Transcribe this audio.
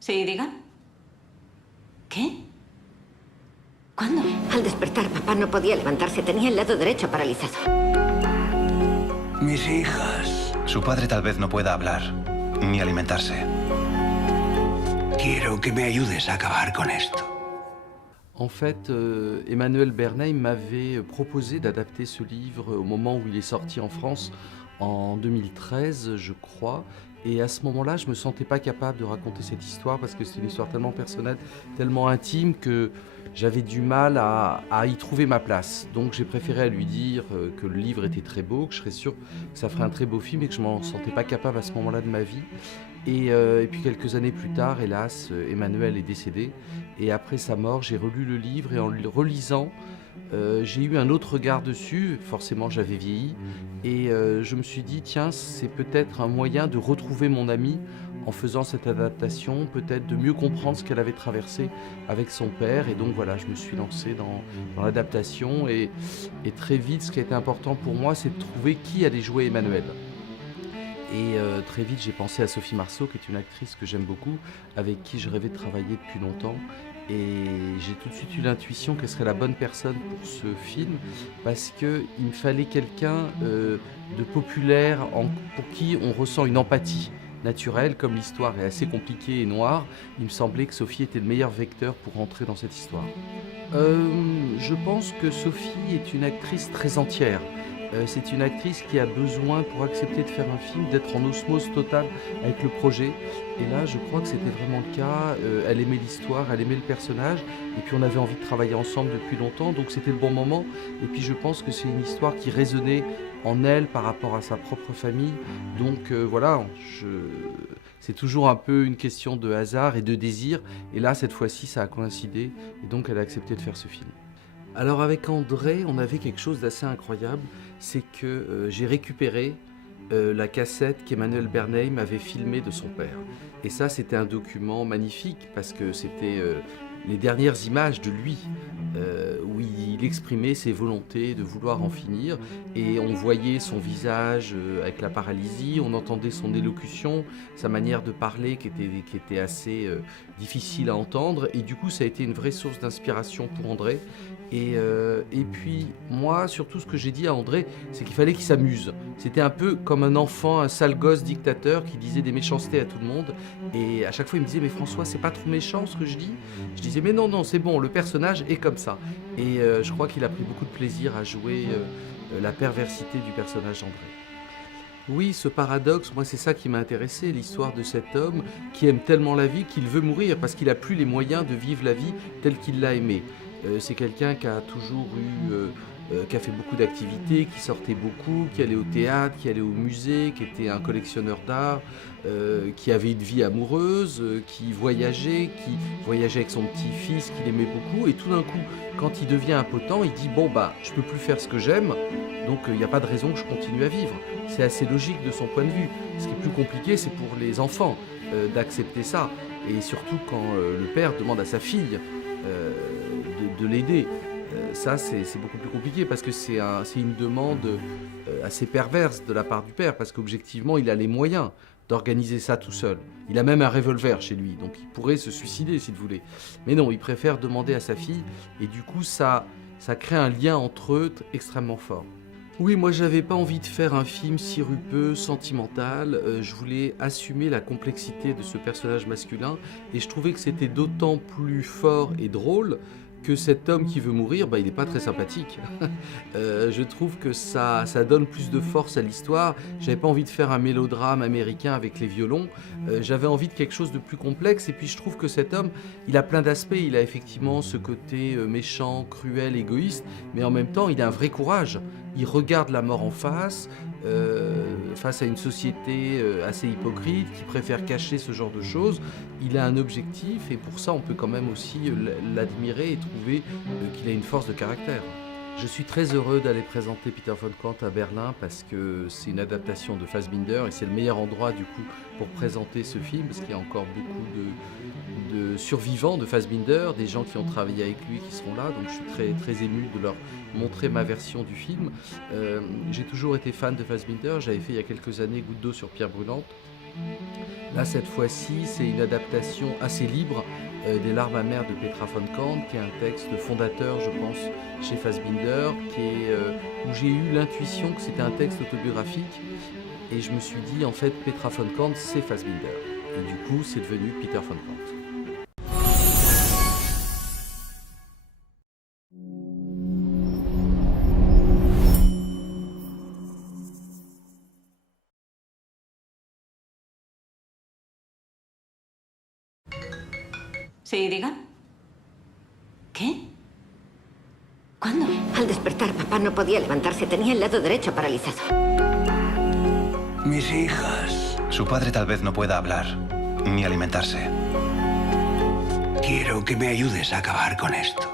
Sí, diga. ¿Qué? ¿Cuándo? Al despertar, papá no podía levantarse. Tenía el lado derecho paralizado. Mis hijas. Su padre tal vez no pueda hablar, ni alimentarse. Quiero que me ayudes a acabar con esto. En fait, Emmanuel Bernheim m'avait proposé d'adapter ce livre au moment où il est sorti en France, en 2013, je crois. Et à ce moment-là, je ne me sentais pas capable de raconter cette histoire parce que c'est une histoire tellement personnelle, tellement intime que j'avais du mal à y trouver ma place. Donc j'ai préféré lui dire que le livre était très beau, que je serais sûr que ça ferait un très beau film et que je ne m'en sentais pas capable à ce moment-là de ma vie. Et puis quelques années plus tard, hélas, Emmanuel est décédé. Et après sa mort, j'ai relu le livre et en le relisant, j'ai eu un autre regard dessus. Forcément, j'avais vieilli. Et je me suis dit, tiens, c'est peut-être un moyen de retrouver mon amie en faisant cette adaptation, peut-être de mieux comprendre ce qu'elle avait traversé avec son père. Et donc voilà, je me suis lancé dans l'adaptation. Et très vite, ce qui a été important pour moi, c'est de trouver qui allait jouer Emmanuel. Et très vite, j'ai pensé à Sophie Marceau, qui est une actrice que j'aime beaucoup, avec qui je rêvais de travailler depuis longtemps. Et j'ai tout de suite eu l'intuition qu'elle serait la bonne personne pour ce film, parce qu'il me fallait quelqu'un de populaire, pour qui on ressent une empathie naturelle. Comme l'histoire est assez compliquée et noire, il me semblait que Sophie était le meilleur vecteur pour rentrer dans cette histoire. Je pense que Sophie est une actrice très entière. C'est une actrice qui a besoin, pour accepter de faire un film, d'être en osmose totale avec le projet. Et là, je crois que c'était vraiment le cas. Elle aimait l'histoire, elle aimait le personnage. Et puis on avait envie de travailler ensemble depuis longtemps, donc c'était le bon moment. Et puis je pense que c'est une histoire qui résonnait en elle par rapport à sa propre famille. Donc voilà, c'est toujours un peu une question de hasard et de désir. Et là, cette fois-ci, ça a coïncidé. Et donc elle a accepté de faire ce film. Alors avec André, on avait quelque chose d'assez incroyable, c'est que j'ai récupéré la cassette qu'Emmanuel Bernheim avait filmée de son père. Et ça, c'était un document magnifique parce que c'était les dernières images de lui, où il exprimait ses volontés de vouloir en finir. Et on voyait son visage avec la paralysie, on entendait son élocution, sa manière de parler qui était assez difficile à entendre. Et du coup, ça a été une vraie source d'inspiration pour André. Et puis moi, surtout ce que j'ai dit à André, c'est qu'il fallait qu'il s'amuse. C'était un peu comme un enfant, un sale gosse dictateur qui disait des méchancetés à tout le monde. Et à chaque fois, il me disait, mais François, c'est pas trop méchant ce que je dis? Je disais, mais non, c'est bon, le personnage est comme ça. Et je crois qu'il a pris beaucoup de plaisir à jouer la perversité du personnage d'André. Oui, ce paradoxe, moi c'est ça qui m'a intéressé, l'histoire de cet homme qui aime tellement la vie qu'il veut mourir parce qu'il n'a plus les moyens de vivre la vie telle qu'il l'a aimée. C'est quelqu'un qui a toujours qui a fait beaucoup d'activités, qui sortait beaucoup, qui allait au théâtre, qui allait au musée, qui était un collectionneur d'art, qui avait une vie amoureuse, qui voyageait avec son petit-fils qu'il aimait beaucoup. Et tout d'un coup, quand il devient impotent, il dit « Bon, je peux plus faire ce que j'aime, donc il n'y a pas de raison que je continue à vivre. » C'est assez logique de son point de vue. Ce qui est plus compliqué, c'est pour les enfants d'accepter ça. Et surtout quand le père demande à sa fille de l'aider. Ça, c'est beaucoup plus compliqué parce que c'est une demande assez perverse de la part du père parce qu'objectivement, il a les moyens d'organiser ça tout seul. Il a même un revolver chez lui, donc il pourrait se suicider s'il voulait. Mais non, il préfère demander à sa fille et du coup, ça crée un lien entre eux extrêmement fort. Oui, moi j'avais pas envie de faire un film sirupeux, sentimental, je voulais assumer la complexité de ce personnage masculin et je trouvais que c'était d'autant plus fort et drôle que cet homme qui veut mourir, il n'est pas très sympathique. Je trouve que ça donne plus de force à l'histoire. J'avais pas envie de faire un mélodrame américain avec les violons. J'avais envie de quelque chose de plus complexe. Et puis je trouve que cet homme, il a plein d'aspects. Il a effectivement ce côté méchant, cruel, égoïste. Mais en même temps, il a un vrai courage. Il regarde la mort en face à une société assez hypocrite qui préfère cacher ce genre de choses. Il a un objectif et pour ça on peut quand même aussi l'admirer et trouver qu'il a une force de caractère. Je suis très heureux d'aller présenter Peter von Kant à Berlin parce que c'est une adaptation de Fassbinder et c'est le meilleur endroit du coup pour présenter ce film parce qu'il y a encore beaucoup de survivants de Fassbinder, des gens qui ont travaillé avec lui qui seront là, donc je suis très, très ému de leur montrer ma version du film. J'ai toujours été fan de Fassbinder, j'avais fait il y a quelques années Goutte d'eau sur pierre brûlante. Là, cette fois-ci, c'est une adaptation assez libre des larmes amères de Petra von Kant, qui est un texte fondateur, je pense, chez Fassbinder, où j'ai eu l'intuition que c'était un texte autobiographique. Et je me suis dit, en fait, Petra von Kant, c'est Fassbinder. Et du coup, c'est devenu Peter von Kant. Sí, diga. ¿Qué? ¿Cuándo? Al despertar, papá no podía levantarse. Tenía el lado derecho paralizado. Mis hijas. Su padre tal vez no pueda hablar, ni alimentarse. Quiero que me ayudes a acabar con esto.